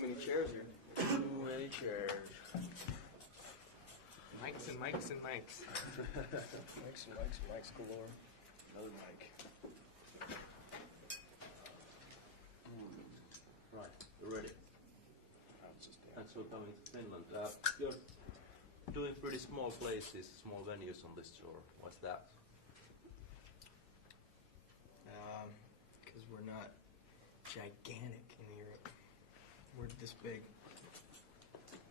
Too many chairs here. Too many chairs. Mics and mics and mics. Mics and mics and mics galore. Another mic. Right, we're ready. Thanks for coming to Finland. You're doing pretty small places, small venues on this tour. What's that? Because we're not gigantic in Europe. We're this big.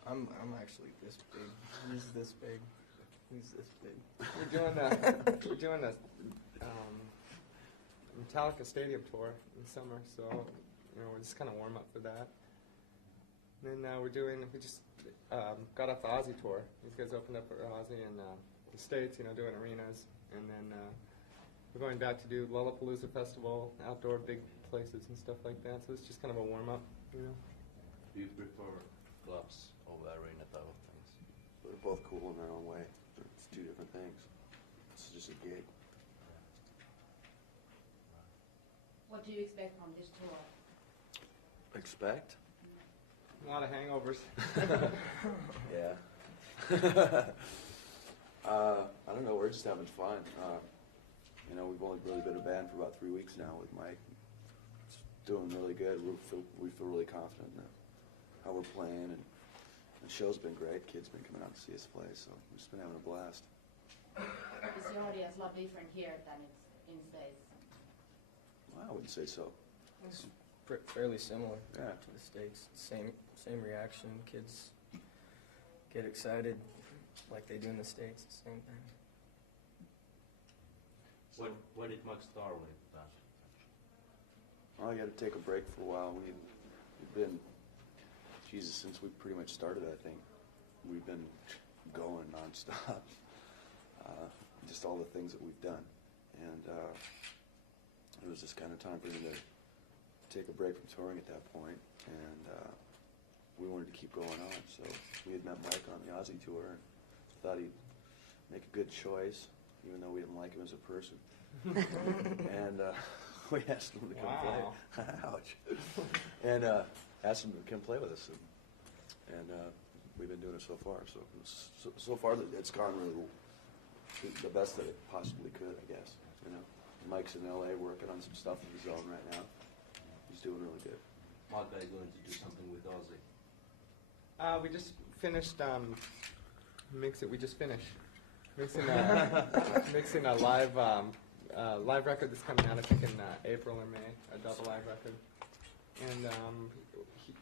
I'm actually this big. He's this big. He's this big. We're doing a Metallica Stadium tour in summer, so we're just kind of warm up for that. And then we just got off the Aussie tour. These guys opened up for Aussie in the States, doing arenas, and then we're going back to do Lollapalooza Festival, outdoor big places and stuff like that. So it's just kind of a warm up, Do you prefer clubs over arena type of things? They're both cool in their own way. It's two different things. It's just a gig. What do you expect from this tour? Expect? A lot of hangovers. Yeah. I don't know. We're just having fun. We've only really been a band for about 3 weeks now with Mike. It's doing really good. We feel really confident in how we're playing, and the show's been great. Kids been coming out to see us play, so we've just been having a blast. Is the audience a lot different here than it's in States? Well, I wouldn't say so. It's fairly similar Yeah. to the States. Same reaction. Kids get excited like they do in the States. The same thing. When did Mike start with that? Well, you had to take a break for a while. We've been, since we pretty much started, I think, we've been going nonstop. Just all the things that we've done. And it was just kind of time for me to take a break from touring at that point. And we wanted to keep going on. So we had met Mike on the Aussie tour and thought he'd make a good choice, even though we didn't like him as a person. And we asked him to come play. Ouch. And asked him to come play with us. And we've been doing it so far. So far, it's gone really the best that it possibly could, I guess. Mike's in L.A. working on some stuff of his own right now. He's doing really good. Mike, are you going to do something with Aussie? We just finished We just finished mixing a live record that's coming out, I think, in April or May, a double live record. And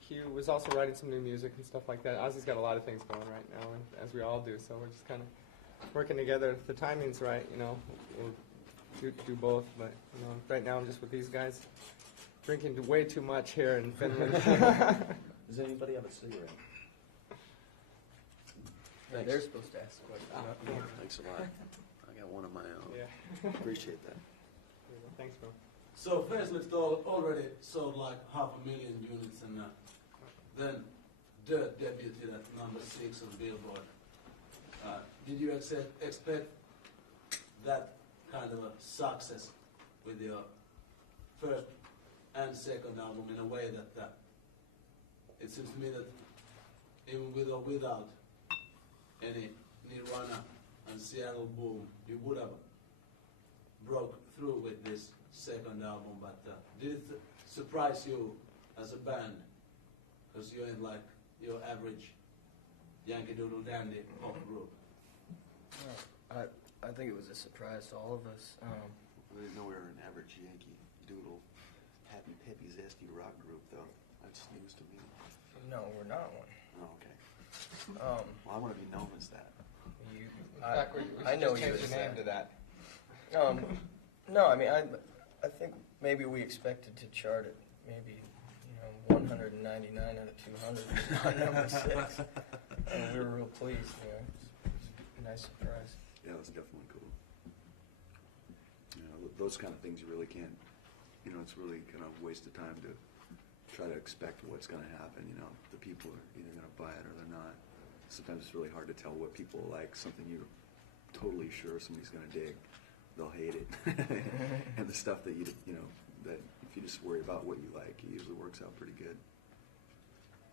he was also writing some new music and stuff like that. Ozzy's got a lot of things going right now, and as we all do. So we're just kind of working together. If the timing's right, we'll do both. But right now I'm just with these guys, drinking way too much here in Finland. Does anybody have a cigarette? Yeah, they're supposed to ask questions. Thanks a lot. I got one of my own. Yeah. Appreciate that. Thanks, bro. So Facelift already sold like 500,000 units, and then Dirt debuted at number 6 on Billboard. Did you expect that kind of a success with your first and second album, in a way that it seems to me that even with or without any Nirvana and Seattle boom, you would have broke through with this second album, but did it surprise you as a band? Because you ain't like your average Yankee Doodle Dandy pop group. I think it was a surprise to all of us. We didn't know we were an average Yankee Doodle, happy, peppy, zesty rock group, though. That's news to me. No, we're not one. Oh, okay. Um, Well, I want to be known as that. In fact, we I should know just you change as the name that. to that. No, I mean, I think maybe we expected to chart it maybe 199 out of 200, not number 6, and we were real pleased. It's a nice surprise. Yeah, it was definitely cool. Those kind of things you really can't, it's really kind of a waste of time to try to expect what's going to happen. The people are either going to buy it or they're not. Sometimes it's really hard to tell what people like, something you're totally sure somebody's going to dig. They'll hate it. And the stuff that that if you just worry about what you like, it usually works out pretty good.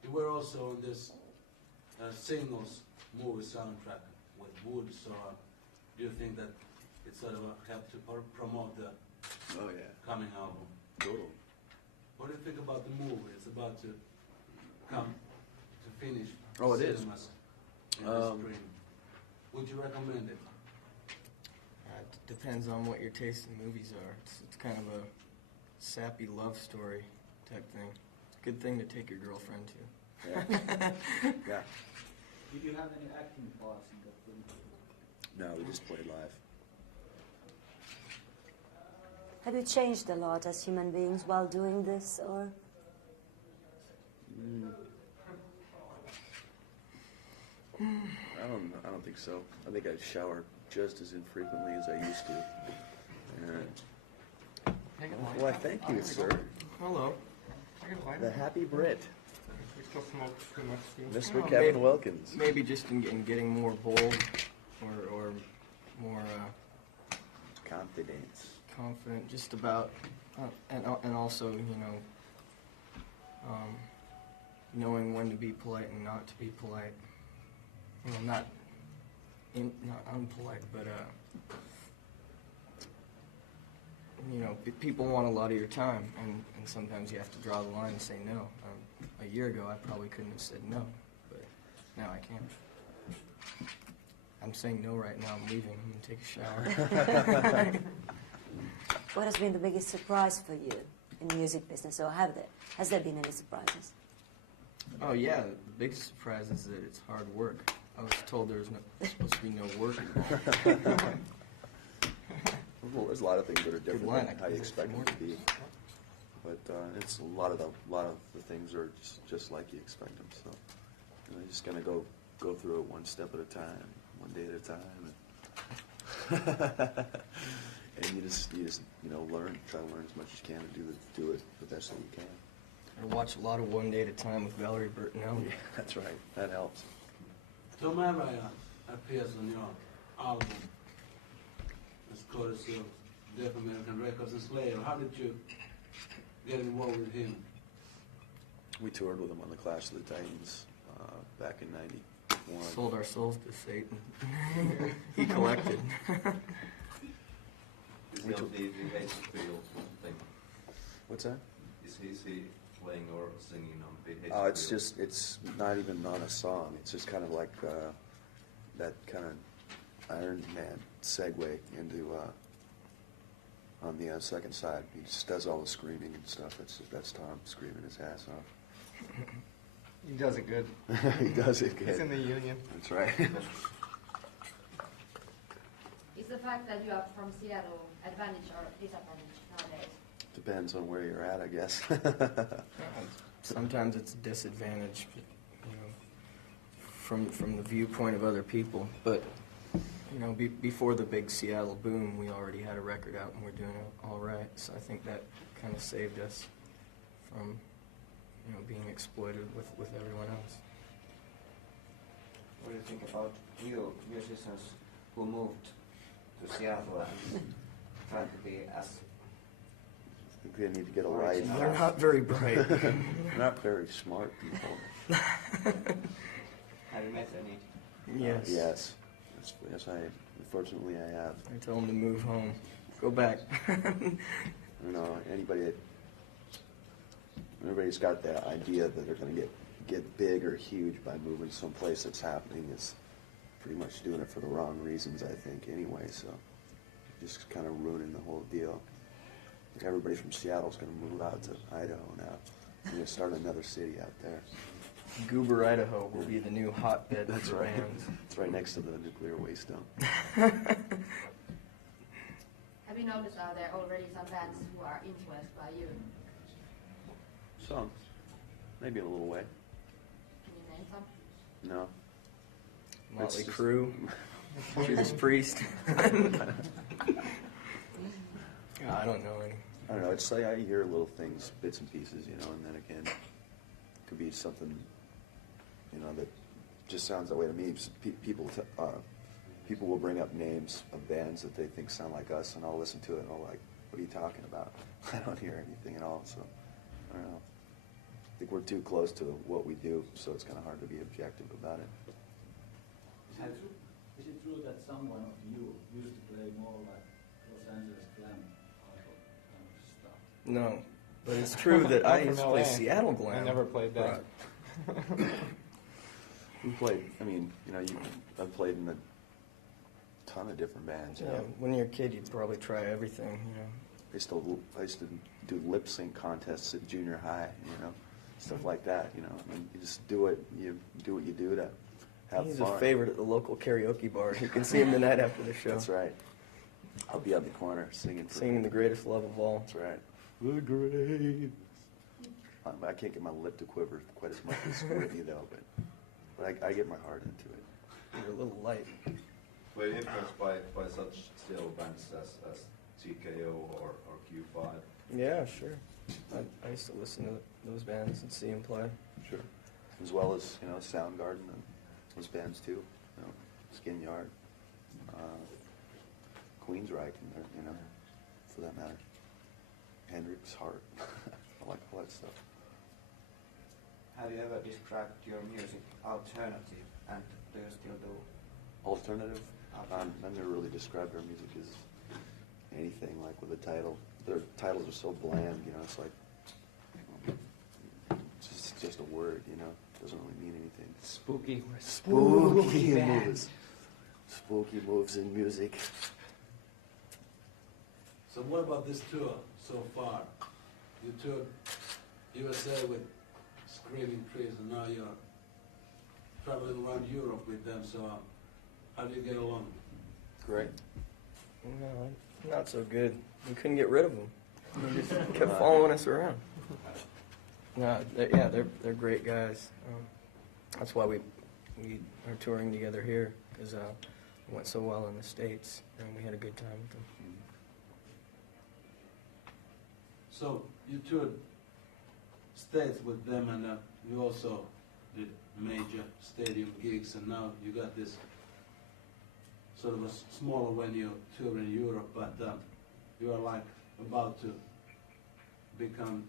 You were also on this singles movie soundtrack with Wood, so do you think that it sort of helped to promote the Oh yeah, coming album? total. What do you think about the movie? It's about to come to finish Oh, it is. cinemas in the spring. Would you recommend it? It depends on what your taste in movies are. It's kind of a sappy love story type thing. It's a good thing to take your girlfriend to. Yeah. Yeah. Did you have any acting parts in that film? No, we just played live. Have you changed a lot as human beings while doing this, or? I don't think so. I think I shower just as infrequently as I used to. Hang it Why, thank you, sir. Hello. The happy Brit, We still smoke too much too. Mr. Oh, Kevin maybe- Wilkins. Maybe just in getting more bold or more Confidence. confident, just about, and also, knowing when to be polite and not to be polite. Well, not unpolite, but people want a lot of your time, and sometimes you have to draw the line and say no. A year ago, I probably couldn't have said no, but now I can. I'm saying no right now. I'm leaving. I'm gonna take a shower. What has been the biggest surprise for you in the music business, or has there been any surprises? Oh yeah, the biggest surprise is that it's hard work. I was told there's supposed to be no work involved. Well, there's a lot of things that are different line, than I how you can expect them more. to be. But it's a lot of the things are just like you expect them. So you're just gonna go through it one step at a time, one day at a time, and you just learn, try to learn as much as you can and do it the best that you can. I watch a lot of One Day at a Time with Valerie Bertinelli. That's right. That helps. Tom Araya appears on your album as courtesy of Deaf American Records and Slayer. How did you get involved with him? We toured with him on the Clash of the Titans back in '91. Sold our souls to Satan. He collected. Is he We on took- the field thing? What's that? Is he playing or singing on the Oh, it's not even on a song. It's just kind of like that kind of Iron Man segue into on the second side. He just does all the screaming and stuff. That's Tom screaming his ass off. He does it good. He does it good. He's in the union. That's right. Is the fact that you are from Seattle advantage or disadvantage nowadays? Depends on where you're at, I guess. Sometimes it's a disadvantage, from the viewpoint of other people. But before the big Seattle boom, we already had a record out and we're doing all right. So I think that kind of saved us from being exploited with everyone else. What do you think about you musicians who moved to Seattle and tried to be as I think they need to get a life. They're not very bright. They're not very smart people. have you met any? Yes. Yes. Yes, unfortunately I have. I tell them to move home. Go back. Everybody's got the idea that they're going to get big or huge by moving someplace that's happening is pretty much doing it for the wrong reasons, I think, anyway. So just kind of ruining the whole deal. I think everybody from Seattle's going to move out to Idaho now. They're going to start another city out there. Goober, Idaho will be the new hotbed That's for right. bands. It's right next to the nuclear waste dump. Have you noticed are there already some bands who are influenced by you? Some. Maybe a little way. Can you name some? No. Motley It's just- Crue, Judas Priest. I don't know any. I don't know. It's like I hear little things, bits and pieces, and then again, it could be something, that just sounds that way to me. People will bring up names of bands that they think sound like us, and I'll listen to it, and I'll like, what are you talking about? I don't hear anything at all, so I don't know. I think we're too close to what we do, so it's kind of hard to be objective about it. Is it true that someone of you used to play more like Los Angeles glam kind of stuff? No, but it's true that I I'm used to from play LA. Seattle glam. I never played that. We played, I mean, I've played in a ton of different bands. Yeah, when you're a kid, you probably try everything. I used to do lip sync contests at junior high, stuff like that. I mean, you just do what you do to have He's fun. a favorite at the local karaoke bar. You can see him the night after the show. That's right. I'll be on the corner singing. Singing The Greatest Love of All. That's right. The great. I can't get my lip to quiver quite as much as Whitney though, but I get my heart into it. You're a little light. Were you influenced by such still bands as TKO or Q5? Yeah, sure. I used to listen to those bands and see them play. Sure. As well as, Soundgarden and those bands too. Skin Yard, Queensryche, and for that matter. Hendrix, Hart. I like all that stuff. Have you ever described your music alternative, and do you still do? Alternative? I've never really described our music as anything like with a title. Their titles are so bland, it's like, it's just a word, it doesn't really mean anything. Spooky moves. Spooky moves in music. So what about this tour so far? You toured USA with Screaming Trees, and now you're traveling around Europe with them, so how do you get along? Great. No, not so good. We couldn't get rid of them. They just kept following us around. No, they're great guys. That's why we are touring together here, because it went so well in the States, and we had a good time with them. So you toured States with them, and you also did major stadium gigs, and now you got this sort of a smaller venue tour in Europe, but you are like about to become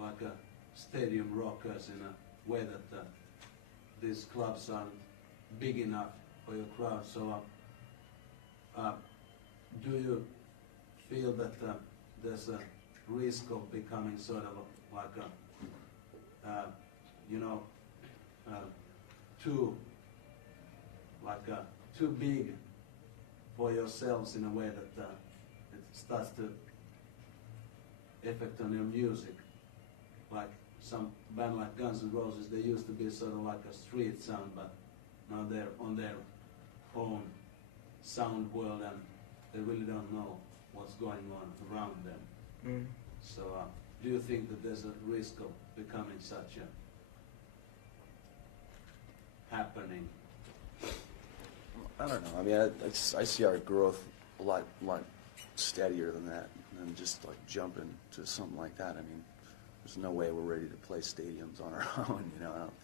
like a stadium rockers in a way that these clubs aren't big enough for your crowd. So do you feel that there's a risk of becoming sort of like a too big for yourselves in a way that it starts to affect on your music? Like some band like Guns N' Roses, they used to be sort of like a street sound, but now they're on their own sound world and they really don't know what's going on around them. So do you think that there's a risk of becoming such a happening? I don't know. I mean, I see our growth a lot steadier than that, and just like jumping to something like that. I mean, there's no way we're ready to play stadiums on our own. I don't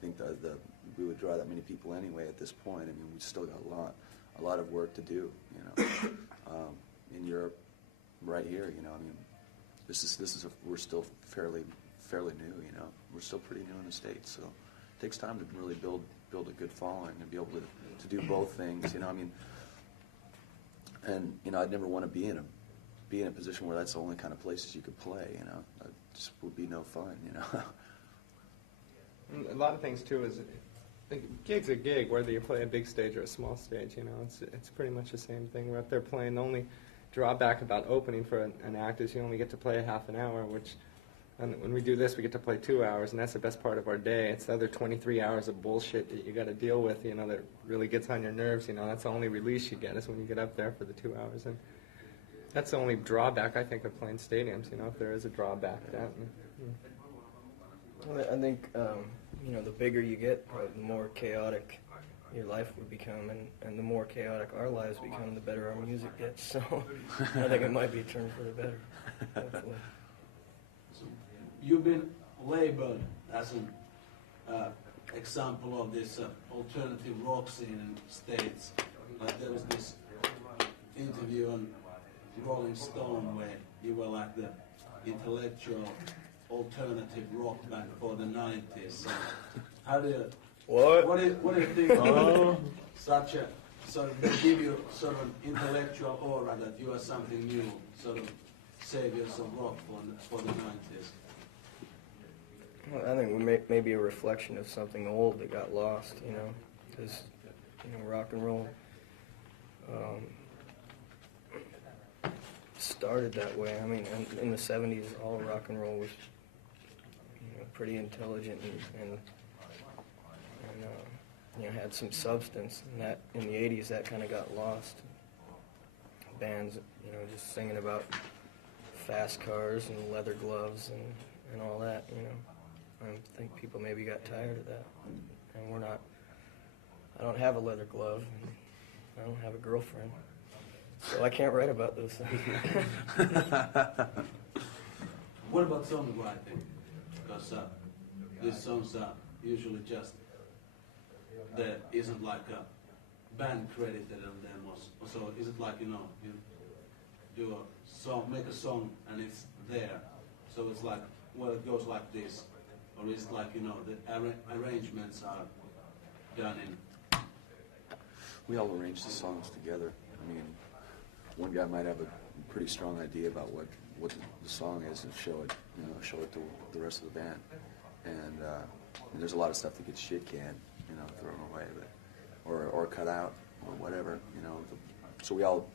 think that we would draw that many people anyway at this point. I mean, we've still got a lot of work to do. In Europe, right here. I mean, we're still fairly new. We're still pretty new in the States, so it takes time to really build a good following and be able to do both things. I mean, and I'd never want to be in a position where that's the only kind of places you could play. That just would be no fun. A lot of things too is a gig's a gig, whether you play a big stage or a small stage. It's pretty much the same thing. We're up there playing. The only drawback about opening for an act is you only get to play a half an hour, which, and when we do this, we get to play 2 hours, and that's the best part of our day. It's the other 23 hours of bullshit that you got to deal with, that really gets on your nerves. That's the only release you get is when you get up there for the 2 hours, and that's the only drawback I think of playing stadiums. If there is a drawback, Well, I think the bigger you get, probably the more chaotic your life would become, and the more chaotic our lives become, the better our music gets. So I think it might be a turn for the better, hopefully. So you've been labeled as an example of this alternative rock scene in the States. Like there was this interview on Rolling Stone where you were like the intellectual alternative rock band for the 90s. So how do you, What? what do you think of such a, sort of, they give you sort of an intellectual aura that you are something new, sort of saviors of rock for the 90s? Well, I think we may be a reflection of something old that got lost, you know, because, you know, rock and roll started that way. I mean, in the 70s, all rock and roll was, you know, pretty intelligent and you know, had some substance. And that in the 80s, that kind of got lost. Bands, you know, just singing about fast cars and leather gloves and all that, you know. I think people maybe got tired of that. And we're not, I don't have a leather glove, and I don't have a girlfriend. So I can't write about those things. What about songwriting? Because these songs are usually just, there isn't like a band credited on them, or so is it like, you know, you do a song, make a song and it's there, so it's like, well, it goes like this, or is it like, you know, the arrangements are done in? We all arrange the songs together. I mean, one guy might have a pretty strong idea about what the song is and show it, you know, show it to the rest of the band. And there's a lot of stuff that gets shit canned, you know, thrown away, but or cut out or whatever, you know. So we all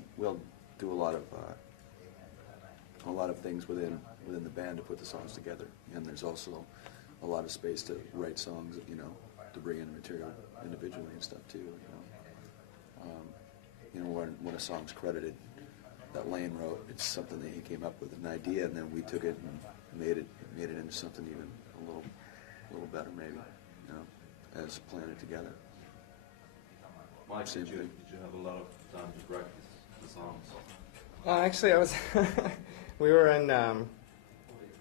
do a lot of things within the band to put the songs together. And there's also a lot of space to write songs, you know, to bring in material individually and stuff too, you know. You know, when a song's credited, that Lane wrote, it's something that he came up with, an idea, and then we took it and made it into something even a little better, maybe, you know, as planted together. Mike, did you have a lot of time to practice the songs? Actually, I was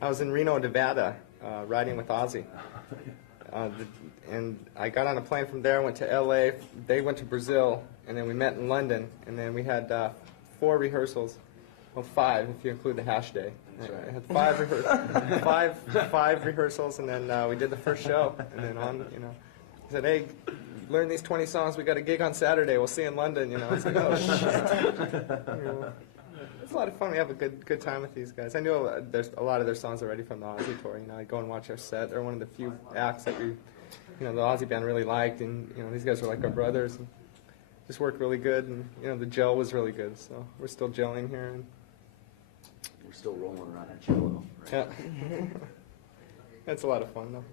I was in Reno, Nevada, riding with Ozzy. And I got on a plane from there, went to LA, they went to Brazil, and then we met in London, and then we had 4 rehearsals. Well, 5 if you include the hash day. That's right. I had 5 rehearsals, and then we did the first show, and then on, you know, he said, hey, learn these 20 songs, we got a gig on Saturday, we'll see you in London, you know. It's like, oh, shit. You know, it's a lot of fun. We have a good time with these guys. I know there's a lot of their songs already from the Ozzy tour. You know, I go and watch their set. They're one of the few acts that the Ozzy band really liked, and you know, these guys are like our brothers. And just worked really good, and you know, the gel was really good. So we're still gelling here, and We're still rolling around in Jello. Right? yeah, it's a lot of fun though.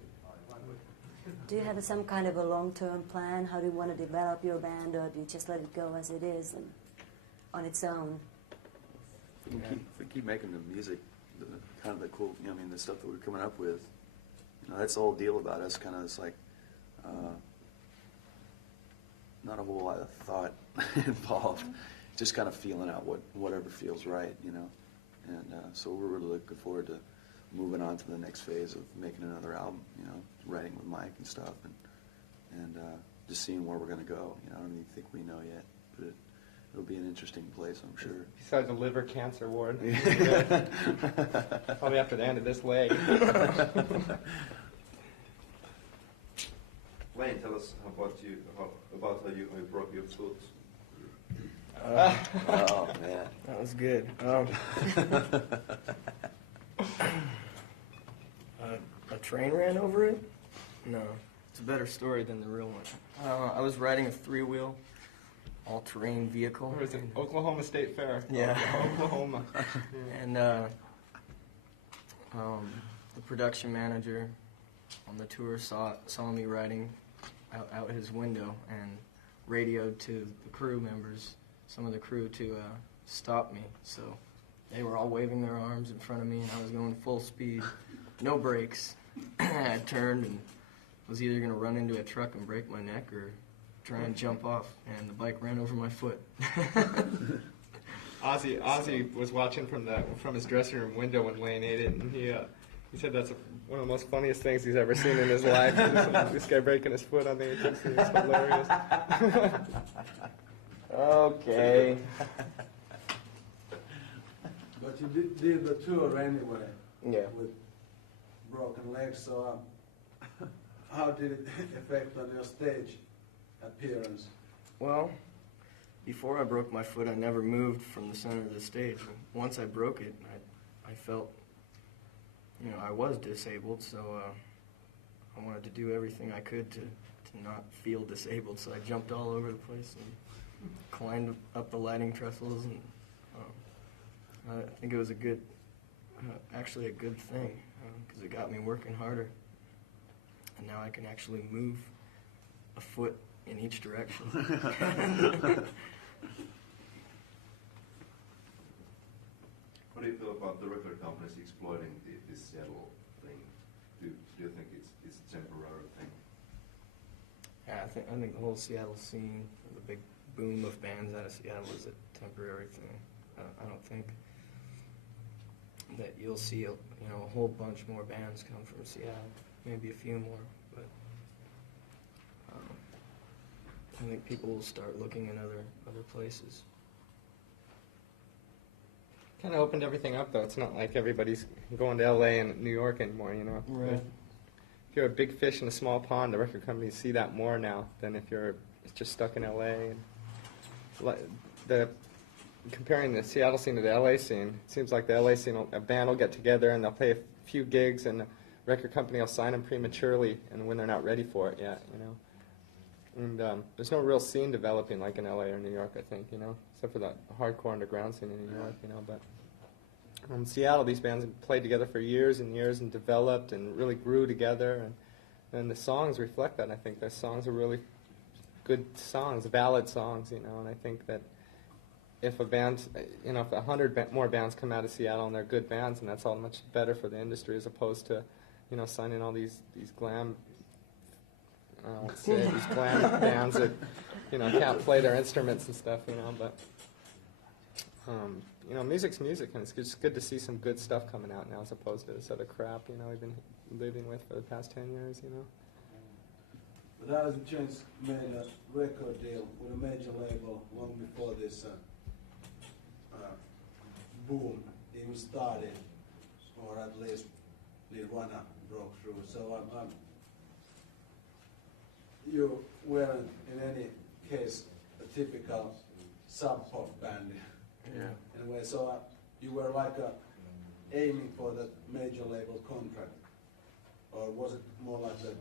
Do you have some kind of a long-term plan? How do you want to develop your band, or do you just let it go as it is and on its own? We keep making the music, kind of the cool, you know, I mean, the stuff that we're coming up with. You know, that's the whole deal about us. Kind of, it's like not a whole lot of thought involved. Just kind of feeling out whatever feels right, you know. And so we're really looking forward to moving on to the next phase of making another album. You know, writing with Mike and stuff, and just seeing where we're gonna go. You know, I don't even think we know yet, but it'll be an interesting place, I'm sure. Besides the liver cancer ward, probably after the end of this leg. Wayne, tell us about how you broke your foot. Oh man, That was good. A train ran over it? No, it's a better story than the real one. I was riding a 3-wheel, all-terrain vehicle. Where is it? Oklahoma State Fair. Yeah. Oklahoma. And the production manager on the tour saw me riding out his window and radioed to the crew members, some of the crew, to stop me. So they were all waving their arms in front of me, and I was going full speed, no brakes. I turned and was either going to run into a truck and break my neck or try and jump off, and the bike ran over my foot. Ozzy was watching from his dressing room window when Wayne ate it, and he said that's one of the most funniest things he's ever seen in his life. This guy breaking his foot on the ATC. It's hilarious. Okay. But you did the tour anyway. Yeah. With broken leg, so how did it affect on your stage appearance? Well, before I broke my foot, I never moved from the center of the stage. Once I broke it, I felt, you know, I was disabled, so I wanted to do everything I could to not feel disabled. So I jumped all over the place and climbed up the lighting trestles, and I think it was a good, actually a good thing, because it got me working harder. And now I can actually move a foot in each direction. What do you feel about the record companies exploiting this Seattle thing? Do you think it's a temporary thing? Yeah, I think the whole Seattle scene, the big boom of bands out of Seattle, is a temporary thing. I don't think that you'll see a whole bunch more bands come from Seattle, maybe a few more, but I think people will start looking in other places. Kind of opened everything up, though. It's not like everybody's going to L.A. and New York anymore, you know. Right. If you're a big fish in a small pond, the record companies see that more now than if you're just stuck in L.A. And comparing the Seattle scene to the L.A. scene, it seems like the L.A. scene, a band will get together and they'll play a few gigs, and the record company will sign them prematurely, and when they're not ready for it yet, you know. And there's no real scene developing like in L.A. or New York, I think, you know, except for the hardcore underground scene in New York, you know. But in Seattle, these bands have played together for years and years and developed and really grew together, and the songs reflect that. I think their songs are really good songs, valid songs, you know. And I think that if a band, you know, if 100 more bands come out of Seattle and they're good bands, and that's all much better for the industry as opposed to, you know, signing all these glam. These glam bands that, you know, can't play their instruments and stuff, you know, but, you know, music's music, and it's just good to see some good stuff coming out now as opposed to this other crap, you know, we've been living with for the past 10 years, you know. But Alice in Chains made a record deal with a major label long before this boom even started, or at least Nirvana broke through. So you weren't in any case a typical sub-pop band, Yeah. in a way. So you were like aiming for that major label contract, or was it more like that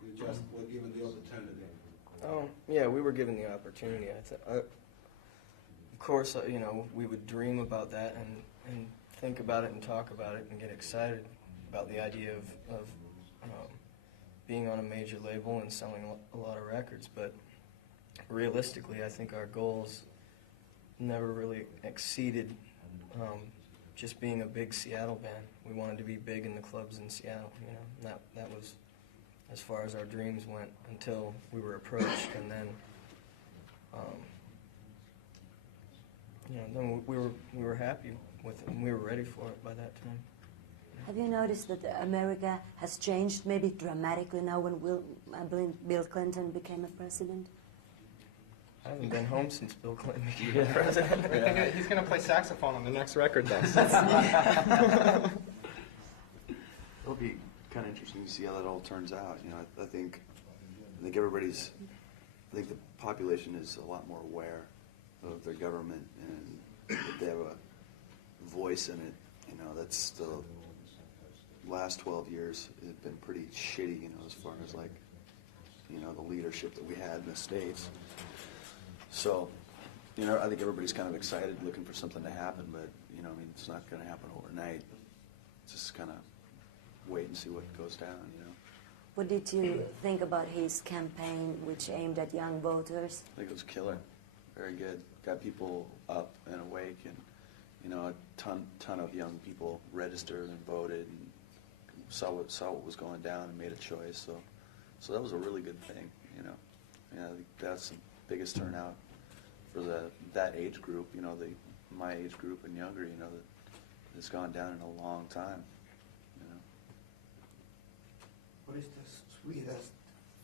you just were given the opportunity? Oh, yeah, we were given the opportunity. Of course, you know, we would dream about that and think about it and talk about it and get excited about the idea of being on a major label and selling a lot of records. But realistically, I think our goals never really exceeded just being a big Seattle band. We wanted to be big in the clubs in Seattle, you know. That was as far as our dreams went until we were approached, and then then we were happy with it, and we were ready for it by that time. Have you noticed that America has changed maybe dramatically now when Bill Clinton became a president? I haven't been home since Bill Clinton became president. Yeah. He's going to play saxophone on the next record, though. It'll be kind of interesting to see how that all turns out. You know, I think everybody's. I think the population is a lot more aware of their government, and that they have a voice in it. You know, that's the last 12 years has been pretty shitty. You know, as far as like, you know, the leadership that we had in the States. So, you know, I think everybody's kind of excited, looking for something to happen, but, you know, I mean, it's not going to happen overnight. Just kind of wait and see what goes down, you know. What did you think about his campaign, which aimed at young voters? I think it was killer. Very good. Got people up and awake, and, you know, a ton of young people registered and voted and saw what was going down and made a choice. So that was a really good thing, you know. Yeah, I think that's the biggest turnout for that age group, you know, my age group and younger, you know, that has gone down in a long time, you know. What is the sweetest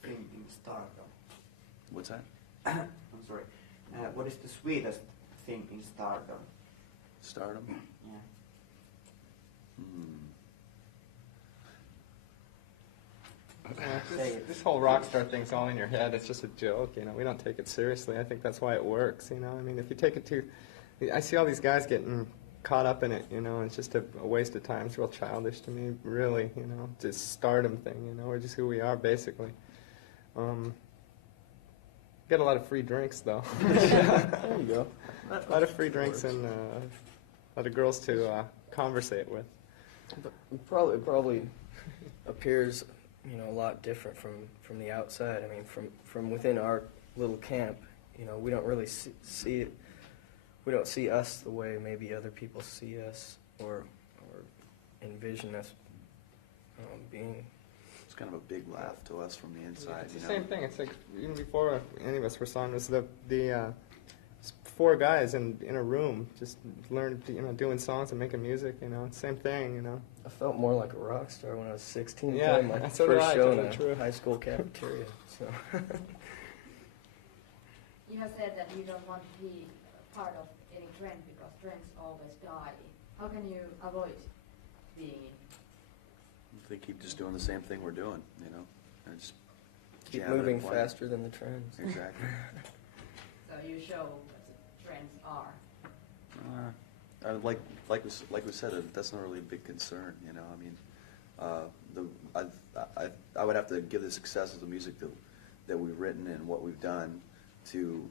thing in stardom? What's that? I'm sorry. What is the sweetest thing in stardom? Stardom? Yeah. this whole rock star thing's all in your head. It's just a joke, you know. We don't take it seriously. I think that's why it works, you know. I mean, if you take it too, I see all these guys getting caught up in it, you know. It's just a waste of time. It's real childish to me, really, you know. It's a stardom thing, you know. We're just who we are, basically. Get a lot of free drinks, though. There you go. A lot of free drinks and a lot of girls to conversate with. But it probably appears, you know, a lot different from the outside. I mean, from within our little camp, you know, we don't really see it. We don't see us the way maybe other people see us or envision us being. It's kind of a big laugh to us from the inside. It's the same thing. It's like even before any of us were signed, was the four guys in a room just learning, you know, doing songs and making music. You know, it's the same thing. You know. I felt more like a rock star when I was 16. Yeah, playing my that's first right, show in totally a true. high school cafeteria. So. You have said that you don't want to be part of any trend because trends always die. How can you avoid being in? I think keep just doing the same thing we're doing, you know, and just Keep jam it moving and play. faster than the trends. Exactly. So you show what the trends are. Like we said, that's not really a big concern, you know. I mean, I would have to give the success of the music that we've written and what we've done to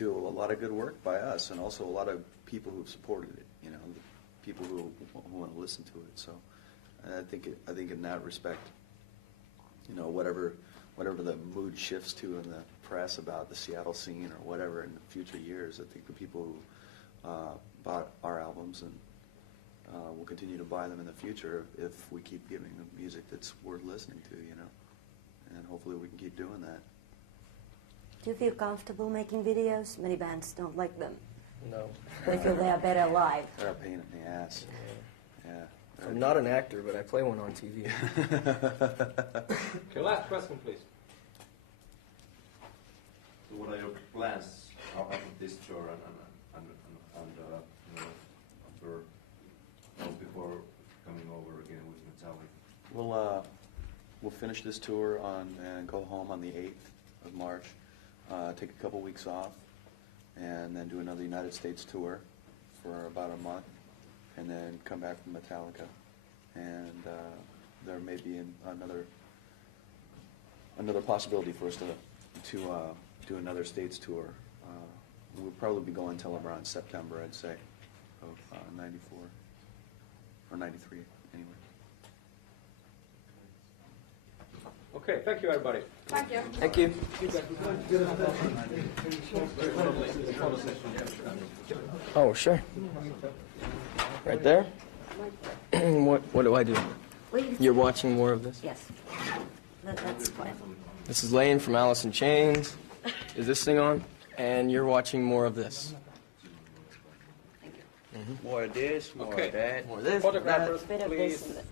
a lot of good work by us, and also a lot of people who've supported it. You know, people who want to listen to it. So, I think in that respect, you know, whatever the mood shifts to in the press about the Seattle scene or whatever in future years, I think the people who bought our albums and will continue to buy them in the future if we keep giving them music that's worth listening to, you know, and hopefully we can keep doing that. Do you feel comfortable making videos? Many bands don't like them. No. They feel they are better live. They're a pain in the ass. Yeah. I'm not an actor, but I play one on TV. Okay, last question, please. So what are your plans after this tour and you know, after before coming over again with Metallica? We'll finish this tour and go home on the 8th of March. Take a couple weeks off, and then do another United States tour for about a month, and then come back from Metallica. And there may be another possibility for us to do another States tour. We'll probably be going until around September, I'd say, of '94 or '93, anyway. Okay, thank you, everybody. Thank you. Thank you. Oh, sure. Right there? What do I do? You're watching more of this? Yes. That's fine. This is Lane from Alice in Chains. Is this thing on? And you're watching more of this. Thank you. More of this, more Okay. of that, more of this. Photographers, Bit of please. this and that.